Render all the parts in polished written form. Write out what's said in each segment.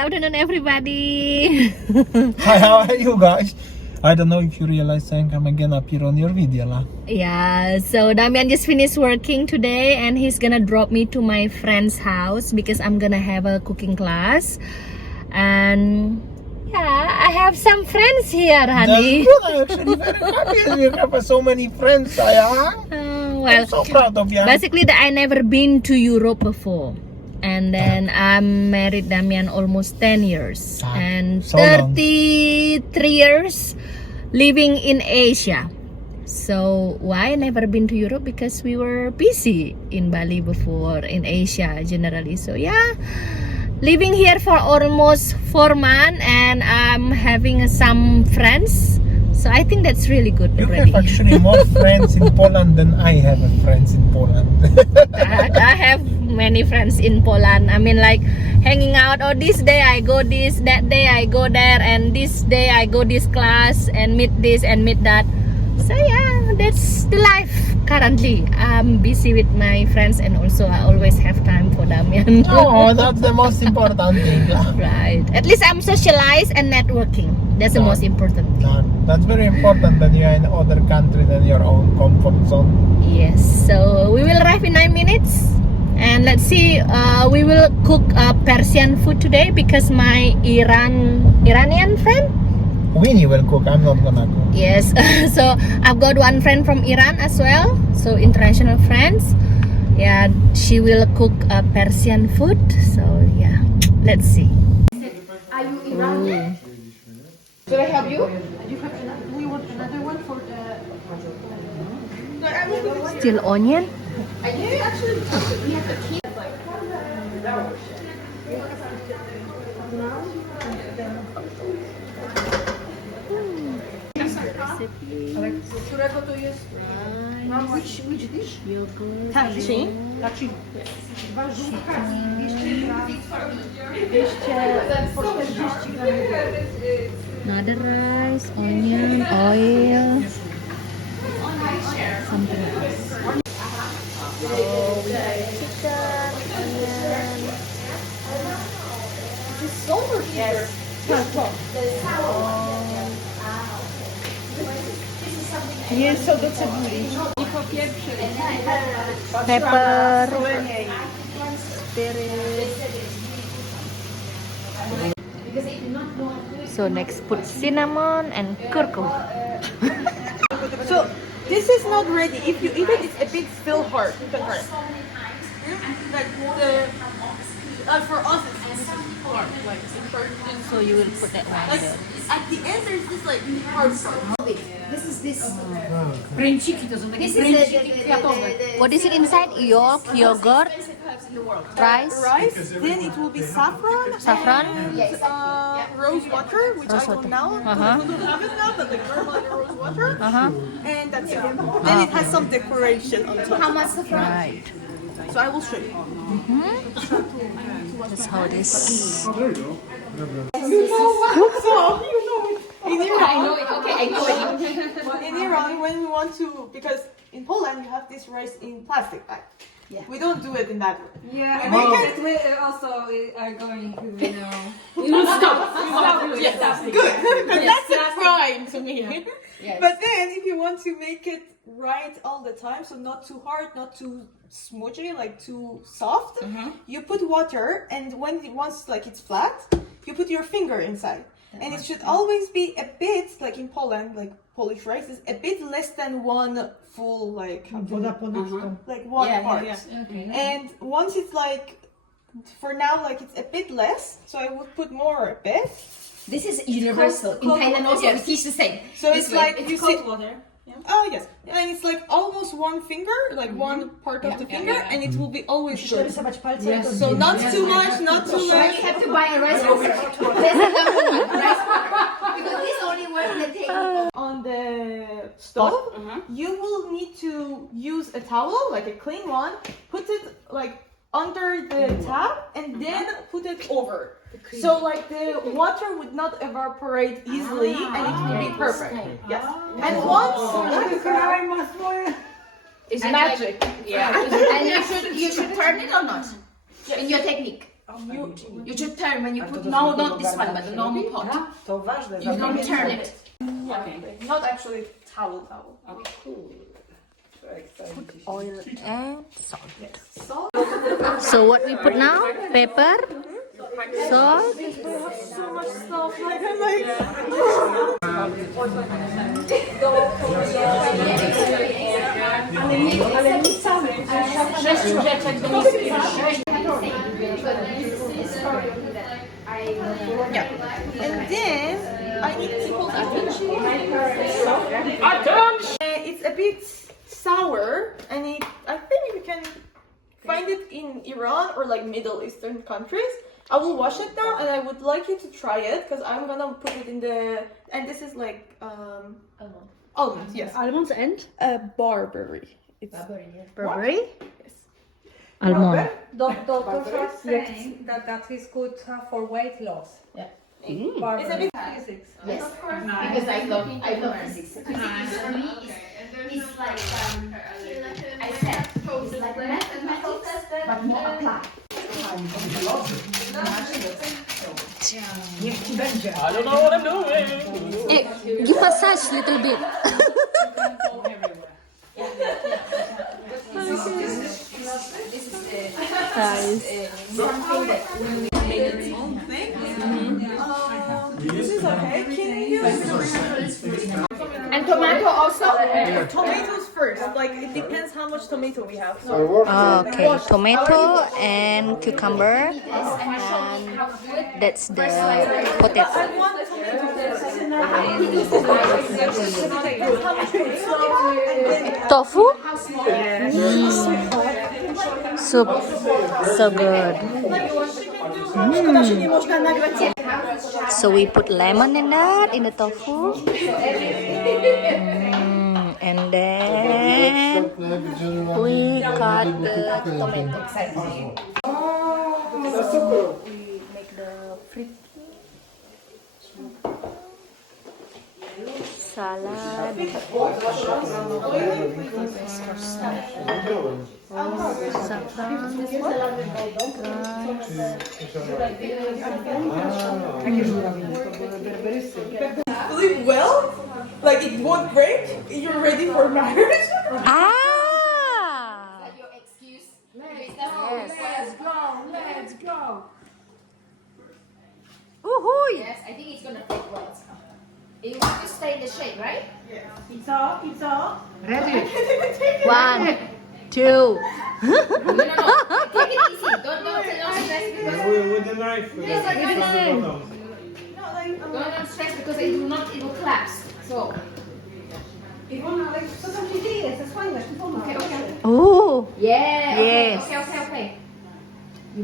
afternoon, everybody. Hi, how are you guys? I don't know if you realize I'm again appear on your video lah. Yeah, so Damian just finished working today and he's gonna drop me to my friend's house because I'm gonna have a cooking class. And yeah, I have some friends here, honey. That's good. I'm actually very happy you have so many friends, sayang. Well, I'm so proud of you. basically I never been to Europe before. And then I'm married Damian almost 10 years and so long. 33 years living in Asia. So why I never been to Europe? Because we were busy in Bali before, in Asia generally. So yeah, living here for almost 4 months and I'm having some friends. So I think that's really good You already. have actually more friends in Poland than I have friends in Poland. I have many friends in Poland. I mean, like hanging out. Oh, this day I go this, that day I go there, and this day I go this class and meet this and meet that. So yeah, that's the life currently. I'm busy with my friends and also I always have time for Damian. Oh, that's the most important thing. Right. At least I'm socialized and networking. That's the most important thing. That's very important that you are in other country than your own comfort zone. Yes. So we will arrive in 9 minutes. And let's see, we will cook Persian food today because my Iranian friend. Winnie will cook, I'm not gonna cook. Yes, so I've got one friend from Iran as well. So international friends. Yeah, she will cook Persian food. So yeah, let's see. Are you Iranian? Should I help you? Do we want another one for the... Still onion? I did actually, we have the key. Którego to jest? Which dish? Tachi. Tachi. Warzywka i 200 gram. 240 gram. Another rice, onion, oil, something else. Oh, we have chicken, onion. This is so much. Yes. Nie są do cebuli. I po pierwsze. Pepper, Solenie. spirit. So next put cinnamon and curcuma. So this is not ready. If you eat it, it's a bit still hard. You can try it. Like for us, it's hard. Like So you will put that one like there. at the end, there's this like hard part. This is this. Pręciki to są takie This is pręciki kwiatowe. What is it inside? Yolk, yogurt, rice, Rice. Then it will be saffron. saffron. And, rose water, which I don't know. Don't have it now, but like normal rose water. And that's it. Then it has some decoration on top. How much saffron? Right. So I will show you. That's how it is. In Iran, I know it. Okay, I know it. in Iran, when we want to, because in Poland you have this rice in plastic bag. Yeah. We don't do it in that way. Yeah, We make but we also are going to, we will stop. Yes, good. Because that's a crime to me. Yes. But then, if you want to make it right all the time, so not too hard, not too smudgy, like too soft, you put water, and once like it's flat, you put your finger inside. And it should always be a bit, like in Poland, like Polish rice is a bit less than one full, like like one part. Okay. And once it's like, for now, like it's a bit less, so I would put more a bit. This is universal. In Cold Thailand water, also yes. we teach the same. So This it's way. like you see. water. Oh yes, and it's like almost one finger, like one part of the finger, and it will be always good. Yes. So not too much, not too But much. you have to buy a rice cooker. That's the number one, rice cooker. Because this only works the take. On the stove, you will need to use a towel, like a clean one, put it like under the tap, and then put it over. So like the water would not evaporate easily, and it will be perfect. Yes. And once It's magic. And you should turn it or not? In your technique. You should turn when you put, no, not this one, but the normal pot. To ważne. You don't turn it. Not actually towel. Oil and salt. So what we put now? Pepper, salt. So much stuff. Like I'm like. Yeah. And then I need to hold it's a bit sour, and I think you can find it in Iran or like Middle Eastern countries. I will wash it now, and I would like you to try it because I'm gonna put it in the. And this is like almonds. Yes. Almonds and? Barberry. It's Burberry. Yes. Almond. Doctors are saying that is good for weight loss. Yeah. It's a bit physics. Yes, because I love physics. Physics for me is like I said, it's like mathematics, but more applied. I don't know what I'm doing. Give massage little bit. This is okay. Can you And tomato also. tomatoes first? Like it depends how much tomato we have. So Okay, tomato and cucumber, and that's the potato. I want Tofu? Soup. So good. So we put lemon in that, in the tofu. And then we cut the tomato. We make the fritki. Salad. Saffron. Live well, like it won't break. You're ready for marriage. Ah! Your excuse. Let's go. Woohoo! Yes, I think it's gonna take well. You want to stay in the shape, right? Pizza. Ready? 1, 2. No. Take it easy. Don't stress because With the knife. don't stress because it will collapse. So. Iwona, ale co tam się dzieje? Zasłaniasz, ty pomóż. Oh! Yeah. Yes. Okay.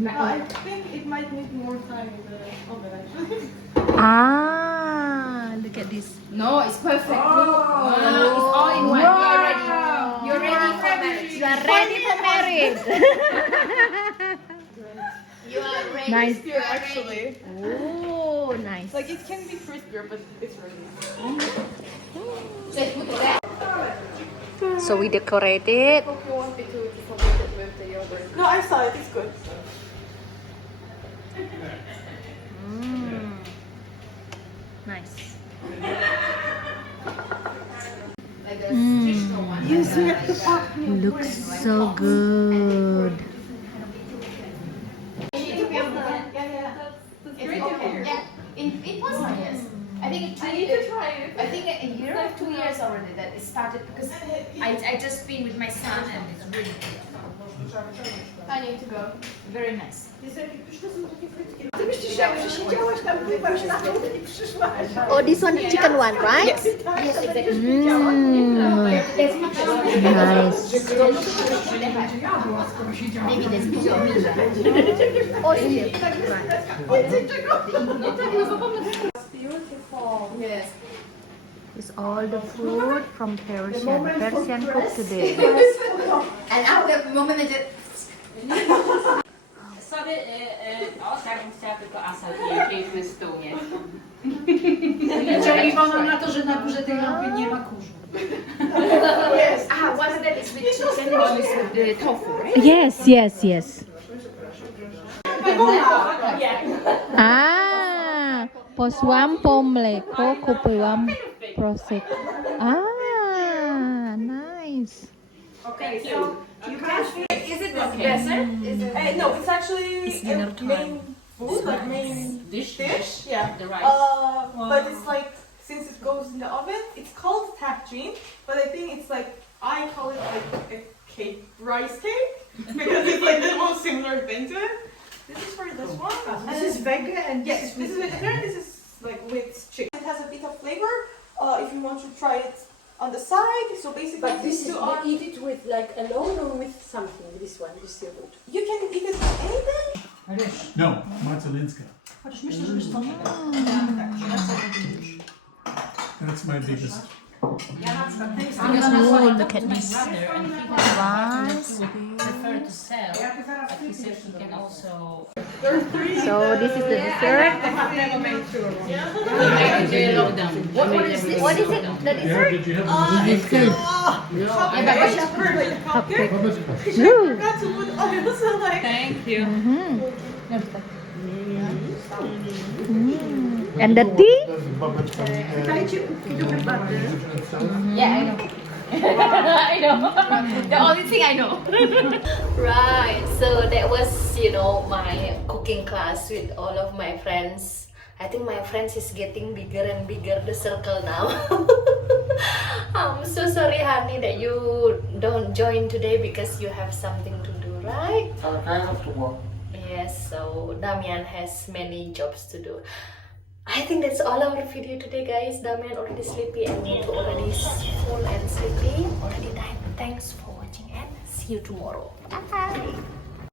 I think it might need more time in the oven actually. Ah! Look at this. No, it's perfect. Look. It's all in one. You're ready for marriage. You are ready for marriage. You are ready. Nice. Here actually, Oh, nice. like it can be crispier, but it's ready. So put it there. So we decorate it. If you want me to support it with the yogurt. No, I saw it. It's good. Nice. Like the traditional one. Looks so good. Yeah. In Poznań, yes. I think I need to try it. I think a year or 2 years already that it started because I just been with my son and it's really good. I need to go. Very nice. Oh, this one the chicken one, right? Yes. Yes, exactly. Nice. Maybe there's more of me. Oh, yeah. Beautiful. Yes. It's all the food from Persian cook today. And after the moment I just Sobie, ja bym chciała tylko asal piękny stół mieć. Liczę Iwona na to, że na górze tej lampy nie ma kurzu. one of them is with chicken and one is with the tofu, right? Yes. Posłam po mleko, kupiłam prosek. Nice. Okay, so you can. Is it better? Is it? No, it's actually dinner a main food, like main Dish. dish. Yeah. The rice. But it's like since it goes in the oven, it's called tagine. But I think it's like I call it like a cake, rice cake, because it's like the most similar thing to it. This is for this one. This is vegan and Yes, this is vegetarian. This is like with chicken. It has a bit of flavor. If you want to try it on the side, so basically But this is, two you are. eat it with like alone or with something, this one, this yogurt? You can eat it with anything. No, Marcelinska. That's my biggest. Oh, look at this. Brother, and he has Rice. prefer to sell, but he said he can also So this is the dessert. make the lockdown. What is it? The Yeah, dessert? did you have Cupcake. Forgot to put oil, so like. Thank you. And the tea? Yeah, I know. I know. The only thing I know. Right, so that was, my cooking class with all of my friends. I think my friends is getting bigger and bigger, the circle now. I'm so sorry, honey, that you don't join today because you have something to do, right? I have to work. Yes, so Damian has many jobs to do. I think that's all our video today, guys. Damian already sleepy and me too already full and sleepy. Already time. Thanks for watching and see you tomorrow. Bye.